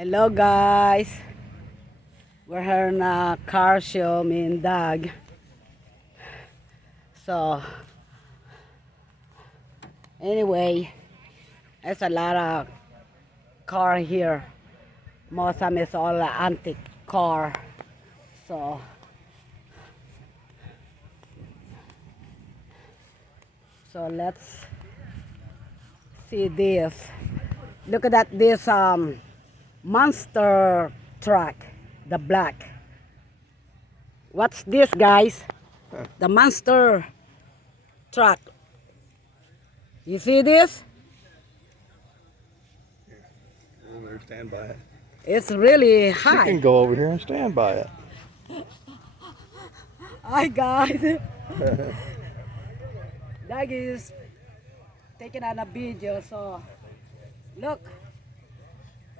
Hello guys, we're here in a car show, me and Doug. So anyway, there's a lot of car here. Most of them is all antique car. So let's see this. Look at this monster truck, the black. What's this, guys? The monster truck. You see this? Over there, stand by it. It's really You high. can go over here and stand by it. Hi guys. Doug is taking on a video, so look.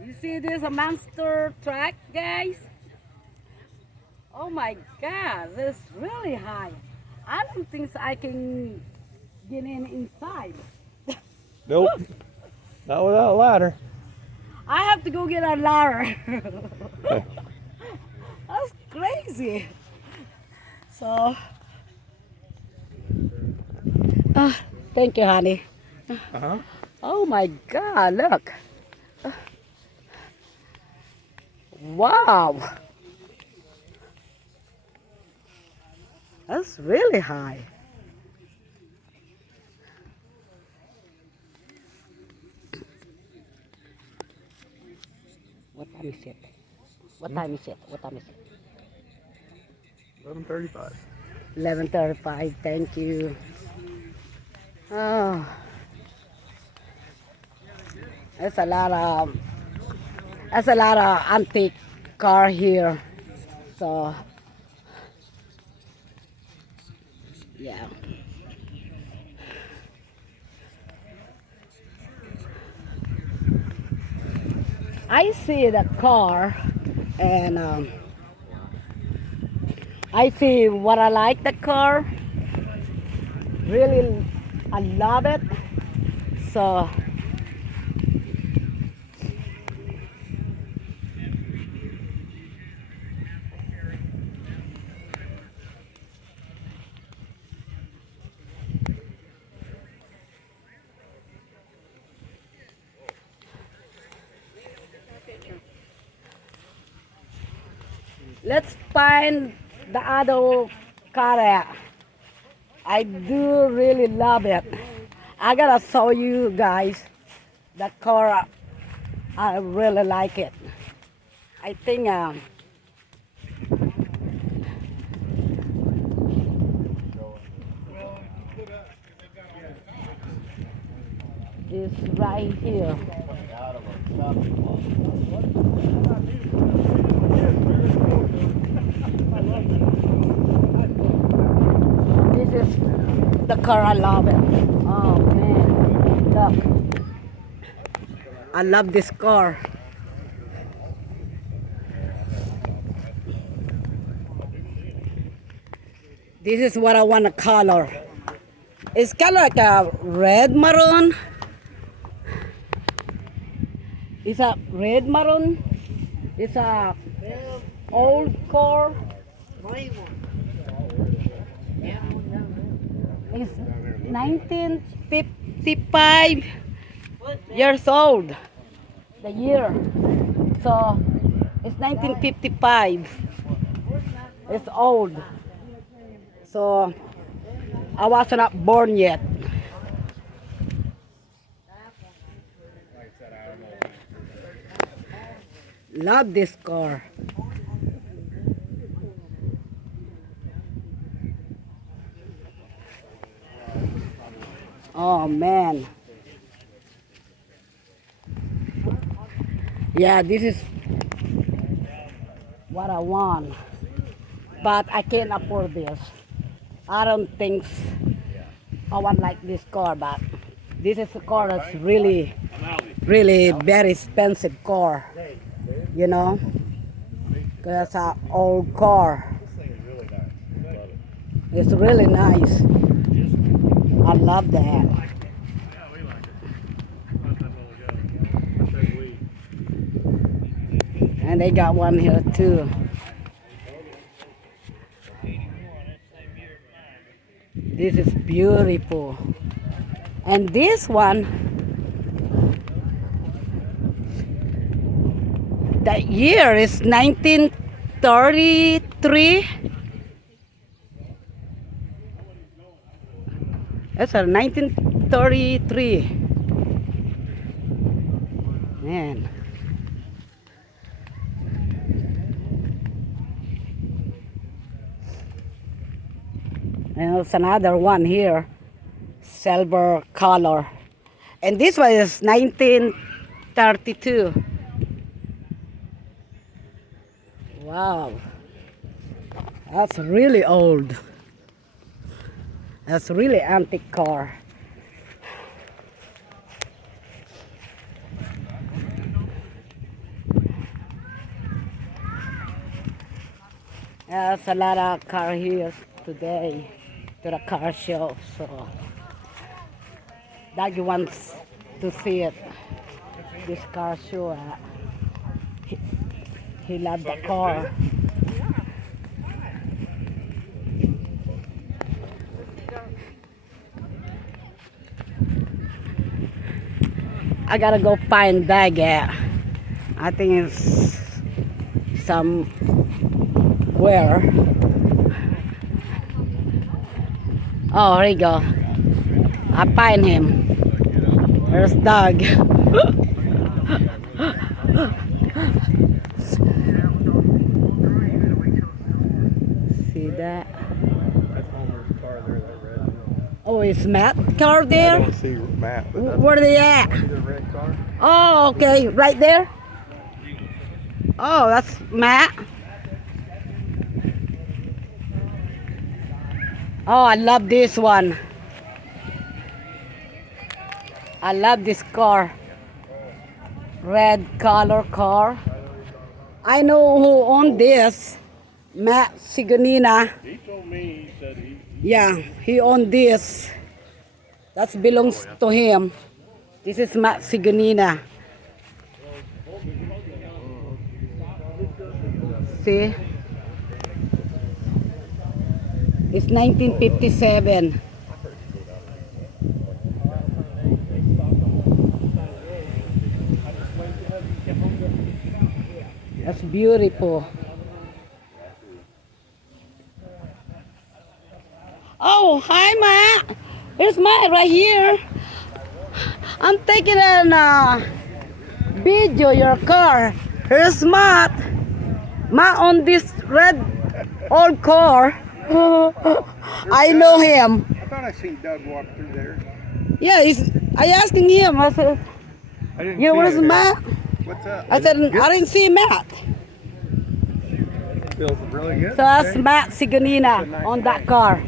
You see this a monster truck, guys? Oh my God, it's really high. I don't think I can get inside. Nope. Not without a ladder. I have to go get a ladder. That's crazy. So, thank you, honey. Uh-huh. Oh my God, look. Wow. That's really high. What time is it? What time is it? What time is it? 11:35. 11:35. Thank you. Oh, there's a lot of antique car here. So yeah. I see the car and I see what I like the car. Really, I love it. So let's find the other car. I do really love it. I gotta show you guys that car. I really like it. I think it's right here. This is the car. I love it. Oh man, look. I love this car. This is what I want to color. It's kind of like a red maroon. It's a red maroon. It's a old car. It's 1955 years old. The year. So it's 1955. It's old. So I was not born yet. Love this car. Oh man. Yeah, this is what I want. But I can't afford this. I don't think I want like this car, but this is a car that's really very expensive car. You know? Because it's an old car. It's really nice. I love that. And they got one here too. This is beautiful. And this one, that year is 1933. That's a 1933. Man. And there's another one here, silver color. And this one is 1932. Wow. That's really old. That's really antique car. There's a lot of car here today to the car show, so Daddy wants to see it. This car show. He loves the car. I gotta go find Daggett. I think it's somewhere. Oh, here you go. I find him. There's Doug. See that? Oh, is Matt car there? I don't see Matt. Where are they at? The red car. Oh, okay, right there. Oh, that's Matt. Oh, I love this one. I love this car. Red color car. I know who owned this. Matt Sigonina. He told me, he said he... Yeah, he owned this. That belongs to him. This is Matt Sigonina. See? It's 1957. That's beautiful. Oh, hi, Matt. Here's Matt right here. I'm taking a video your car. Here's Matt. Matt on this red old car. I know him. I thought I seen Doug walk through there. Yeah, I asking him. I said, I didn't "Yeah, see where's it. Matt?" What's up? I said, "I didn't see Matt." Feels really good. So that's Matt Sigonina on that car.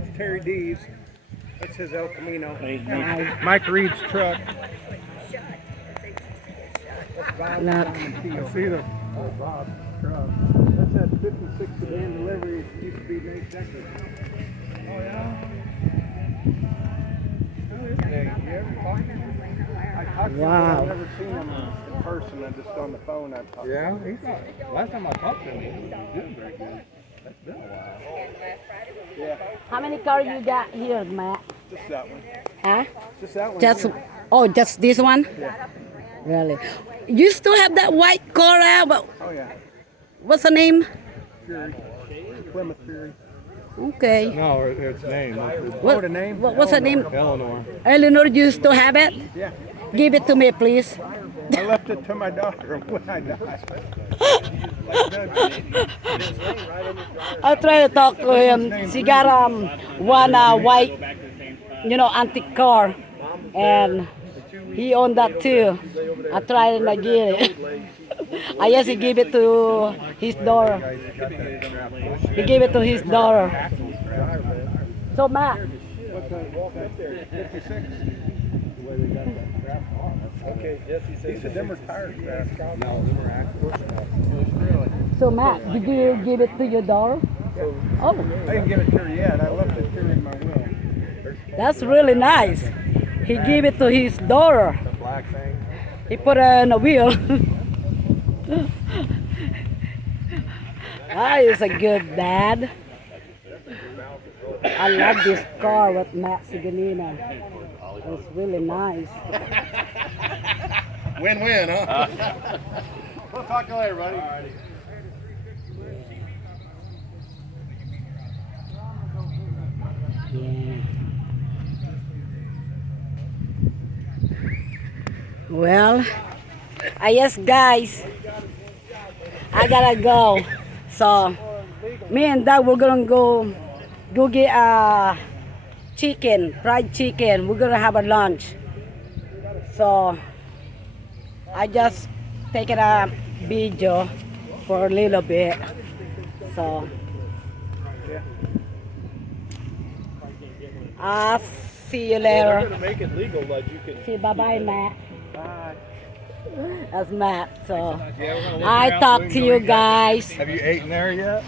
It's Terry D's. That's his El Camino. Nice. Mike Reed's truck. Look. I see the Bob's truck. That's that 56 sedan delivery. It used to be Nate Decker. Oh, yeah? Yeah, you ever talk to him? I talked to him, but Wow. I've never seen him in person. I just on the phone I've talked to him. He's not. Last time I talked to him, he was doing very good. That's been a while. Yeah, How many cars you got here, Matt? just that one. Huh? Just that one. Just this one? Yeah. Really? You still have that white car out, but Oh, yeah. what's the name? Fury. Plymouth Fury. Okay. No, it's name. What, the name? what's the name? Eleanor. Eleanor, you still have it? Yeah. Give it to me, please. I left it to my daughter when I died. I'll try to talk to him. She got one white, antique car, and he owned that too. I tried and I get it. I guess he gave it to his daughter. He gave it to his daughter. So Matt, Okay, he said them are tire straps. No, them are axles. Really? so Matt, did you give it to your daughter? Oh, I didn't give it to her yet. I left it to her in my will. that's really nice. He gave it to his daughter. The black thing. He put on a wheel. Ah, he's a good dad. I love this car with Matt Siganina. It's really nice. Win-win, huh? We'll talk to you later, buddy. Yeah. Well, yes, guys, I gotta go. So, me and Doug, we're gonna go get chicken, fried chicken. We're gonna have a lunch. So, I just taken a video for a little bit. So, I'll see you They're later. gonna make it legal that you can. See, bye-bye, Matt. Bye. That's Matt. So, Yeah, we're gonna look I around so talk we to can you go eat that. guys. Have you eaten there yet?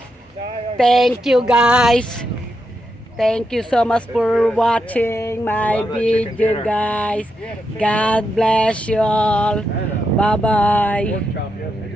Thank you, guys. Thank you so much for watching my Love that chicken video, dinner. guys. God bless you all. Bye-bye. Pork chop yesterday.